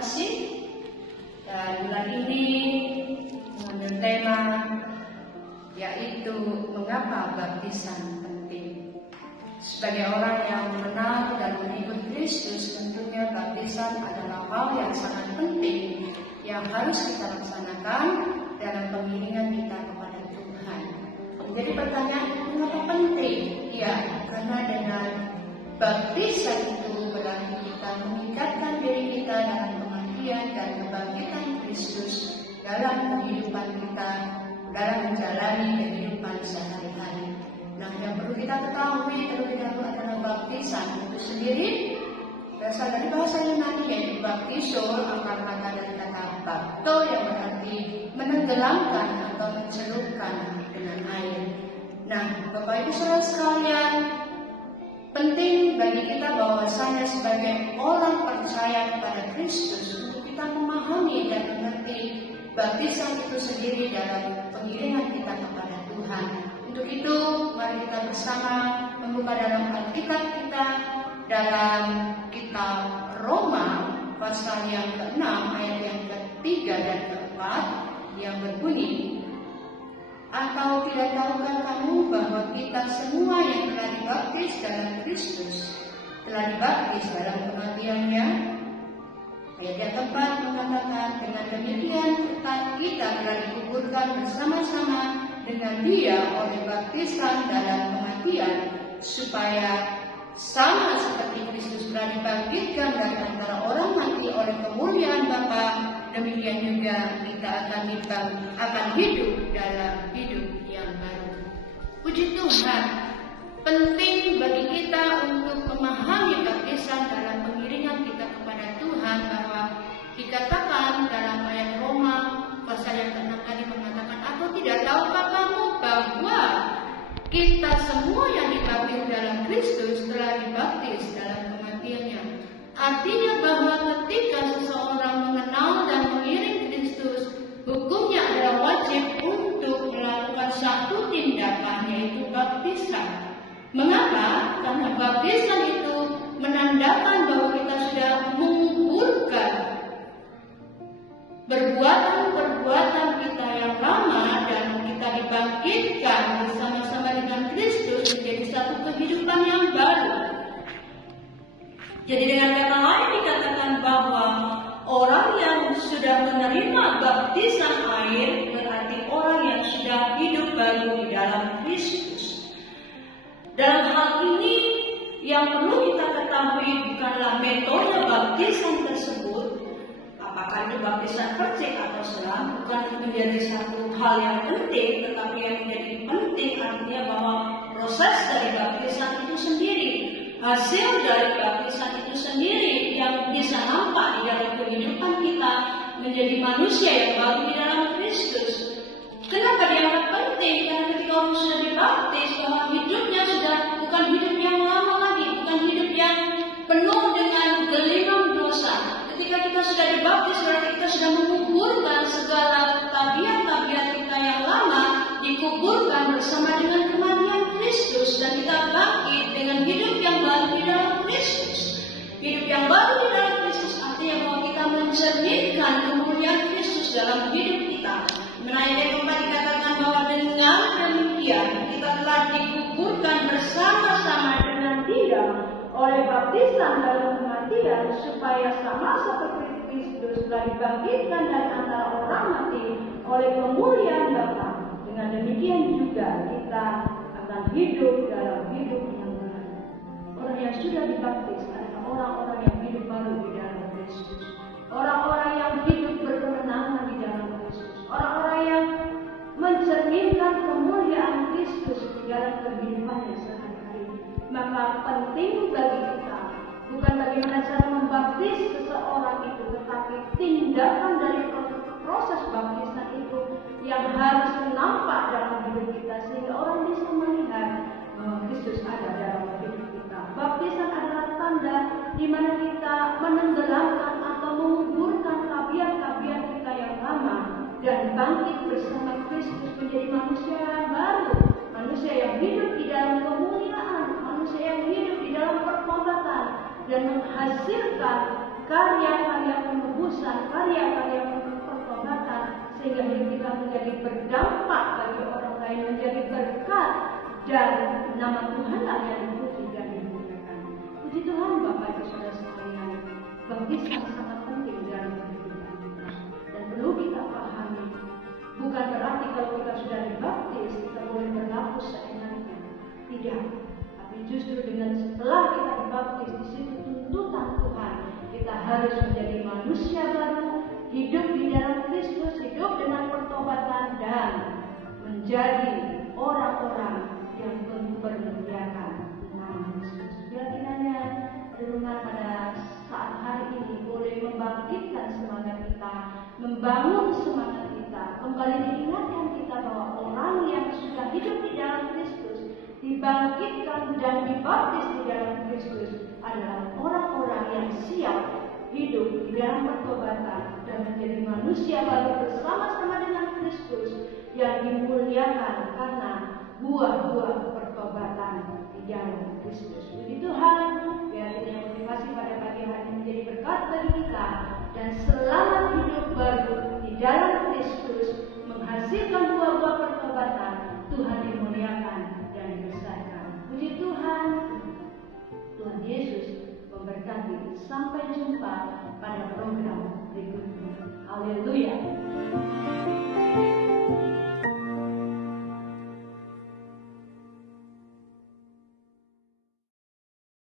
kasih. Dan bulan ini mengambil tema yaitu mengapa baptisan penting. Sebagai orang yang mengenal dan mengikut Kristus, tentunya baptisan adalah hal yang sangat penting yang harus kita laksanakan dalam pengiringan kita kepada Tuhan. Jadi pertanyaan, mengapa penting? Ya, karena dengan baptisan itu berarti kita meningkatkan diri kita dalam pengertian dan kebangkitan Kristus dalam kehidupan kita, dalam menjalani kehidupan sehari-hari. Nah, yang perlu kita ketahui terlebih dahulu adalah baptisan itu sendiri berasal dari bahasa Yunani yaitu baptiso, akar kata dari kata bapto yang berarti menenggelamkan atau mencelupkan dengan air. Nah, Bapak Ibu Saudara sekalian, penting bagi kita bahwasanya sebagai orang percaya kepada Kristus untuk kita memahami dan mengerti baptisan itu sendiri dalam pengiringan kita kepada Tuhan. Untuk itu, mari kita bersama membuka dalam Alkitab kita dalam kitab Roma pasal yang ke-6 ayat yang ke-3 dan ke-4 yang berbunyi, atau tidak tahukah kamu bahwa kita semua yang telah dibaptis dalam Kristus telah dibaptis dalam kematiannya? Ayat yang keempat mengatakan, dengan demikian kita telah dikuburkan bersama-sama dengan Dia oleh baptisan dalam kematian, supaya sama seperti Kristus telah dibangkitkan dari antara orang mati oleh kemuliaan Bapa, demikian juga kita akan hidup dalam hidup yang baru. Puji Tuhan, penting bagi kita untuk memahami baptisan dalam pengiringan kita kepada Tuhan, bahwa dikatakan dalam ayat Roma pasal yang ke-6 tadi mengatakan, atau tidak tahukah kamu bahwa kita semua yang dibaptis dalam Kristus telah dibaptis dalam kematiannya. Artinya bahwa ketika seseorang mengenal dan mengiring Kristus, hukumnya adalah wajib untuk melakukan satu tindakan, yaitu baptisan. Mengapa? Karena baptisan itu menandakan bahwa kita sudah menguburkan perbuatan kita yang lama dan kita dibangkitkan bersama-sama dengan Kristus menjadi satu kehidupan yang baru. Jadi dengan kata lain dikatakan bahwa orang yang sudah menerima baptisan air berarti orang yang sudah hidup baru di dalam Kristus. Dalam hal ini yang perlu kita ketahui bukanlah metode baptisan tersebut, apakah itu baptisan percik atau selam, bukan menjadi satu hal yang penting, tetapi yang menjadi penting artinya bahwa proses dari baptisan itu sendiri, hasil dari baptisan itu sendiri yang bisa nampak di dalam kehidupan kita menjadi manusia yang baru di dalam Kristus. Kenapa dianggap penting? Karena ketika orang sudah dibaptis, bahwa hidupnya sudah bukan hidup yang lama lagi, bukan hidup yang penuh dengan gelimang dosa. Ketika kita sudah dibaptis, berarti kita sudah menguburkan segala tabiat-tabiat kita yang lama, dikuburkan bersama dengan kematian Kristus, dan kita bangkit dengan hidup yang baru di dalam Kristus. Hidup yang baru di dalam Kristus artinya bahwa kita mencerminkan kemuliaan Kristus dalam hidup kita. Ayat yang keempat dikatakan bahwa dengan demikian kita telah dikuburkan bersama-sama dengan Dia oleh baptisan dalam kematian, supaya sama seperti Kristus telah dibangkitkan dari antara orang mati oleh kemuliaan Bapa. Dengan demikian juga kita akan hidup dalam hidup yang baru. Orang yang sudah dibaptis adalah orang-orang yang hidup baru di dalam Kristus. Orang-orang yang hidup berkemenangan di dalam Kristus. Orang-orang yang mencerminkan kemuliaan Kristus di dalam kehidupannya sehari-hari. Maka penting bagi kita bukan bagaimana cara membaptis seseorang itu, tetapi tindakan dari proses baptisan itu yang harus nampak dalam hidup kita, sehingga orang bisa melihat bahwa Kristus ada dalam hidup kita. Baptisan adalah tanda di mana kita menenggelamkan atau menguburkan tabiat-tabiat kita yang lama dan bangkit bersama Kristus menjadi manusia yang baru, manusia yang hidup di dalam kemuliaan, manusia yang hidup di dalam pertobatan dan menghasilkan karya-karya penebusan, karya-karya pertobatan, sehingga hidup kita menjadi berdampak bagi orang lain, menjadi berkat, dan nama Tuhanlah yang dipuji dan dimuliakan. Puji Tuhan Bapak Ibu Saudara sekalian, baptisan sangat penting dalam kehidupan kita dan perlu kita pahami. Bukan berarti kalau kita sudah dibaptis kita boleh berlaku seenaknya, tidak. Tapi justru dengan setelah kita dibaptis, di situ tuntutan Tuhan kita harus menjadi manusia baru, hidup di dalam Kristus, hidup dengan pertobatan, dan menjadi orang-orang yang mempermuliakan nama Kristus. Biar kiranya renungan pada saat hari ini boleh membangkitkan semangat kita, membangun semangat kita, kembali diingatkan kita bahwa orang yang sudah hidup di dalam Kristus, dibangkitkan dan dibaptis di dalam Kristus adalah orang-orang yang siap hidup di dalam pertobatan dan menjadi manusia baru bersama-sama dengan Kristus yang dimuliakan karena buah-buah pertobatan di dalam Kristus. Puji Tuhan, biar ini motivasi pada pagi hari ini menjadi berkat bagi kita, dan selamat hidup baru di dalam Kristus menghasilkan buah-buah pertobatan. Tuhan dimuliakan dan dibesarkan. Puji Tuhan. Tuhan Yesus memberkati. Sampai jumpa pada program berikutnya. Haleluya.